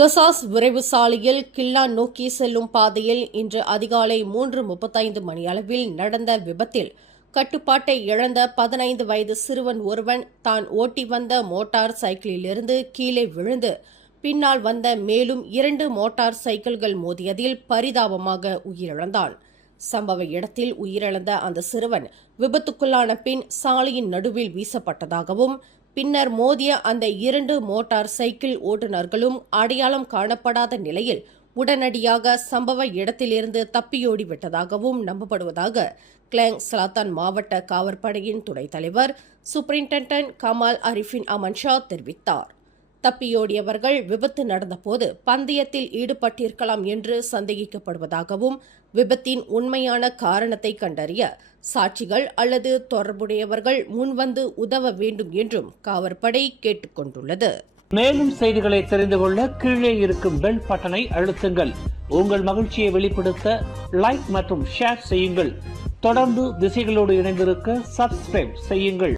கசாஸ் விரைவு சாலையில் கில்லான் நோக்கி செல்லும் பாதையில் இன்று அதிகாலை 3:35 மணியளவில் நடந்த விபத்தில் கட்டுப்பாட்டை இழந்த 15 வயது சிறுவன் ஒருவன் தான் ஓட்டி வந்த மோட்டார் சைக்கிளிலிருந்து கீழே விழுந்து பின்னால் வந்த மேலும் 2 மோட்டார் சைக்கிள்கள் மோதியதில் பரிதாபமாக உயிரிழந்தான். சம்பவ இடத்தில் உயிரிழந்த அந்த சிறுவன் விபத்துக்குள்ளான பின் சாலையின் நடுவில் வீசப்பட்டதாகவும் பின்னர் மோதிய அந்த 2 மோட்டார் சைக்கிள் ஓட்டுநர்களும் அடையாளம் காணப்படாத நிலையில் உடனடியாக சம்பவ இடத்திலிருந்து தப்பியோடிவிட்டதாகவும் நம்பப்படுவதாக கிளாங் சலாத்தான் மாவட்ட காவற்படையின் துணைத் தலைவர் சூப்பரிண்டென்டன்ட் கமால் அரிஃபின் அமன் ஷா தெரிவித்தார். தப்பியோடியவர்கள் விபத்து நடந்தபோது பந்தயத்தில் ஈடுபட்டிருக்கலாம் என்று சந்தேகிக்கப்படுவதாகவும் விபத்தின் உண்மையான காரணத்தை கண்டறிய சாட்சிகள் அல்லது தொடர்புடையவர்கள் முன்வந்து உதவ வேண்டும் என்றும் காவற்படை கேட்டுக் கொண்டுள்ளது. மேலும் செய்திகளை தெரிந்து கொள்ள கீழே இருக்கும் பெல் பட்டனை அழுத்துங்கள். உங்கள் மகிழ்ச்சியை வெளிப்படுத்த லைக் மற்றும் ஷேர் செய்யுங்கள். தொடர்ந்து திசைகளோடு இணைந்திருக்க சப்ஸ்கிரைப் செய்யுங்கள்.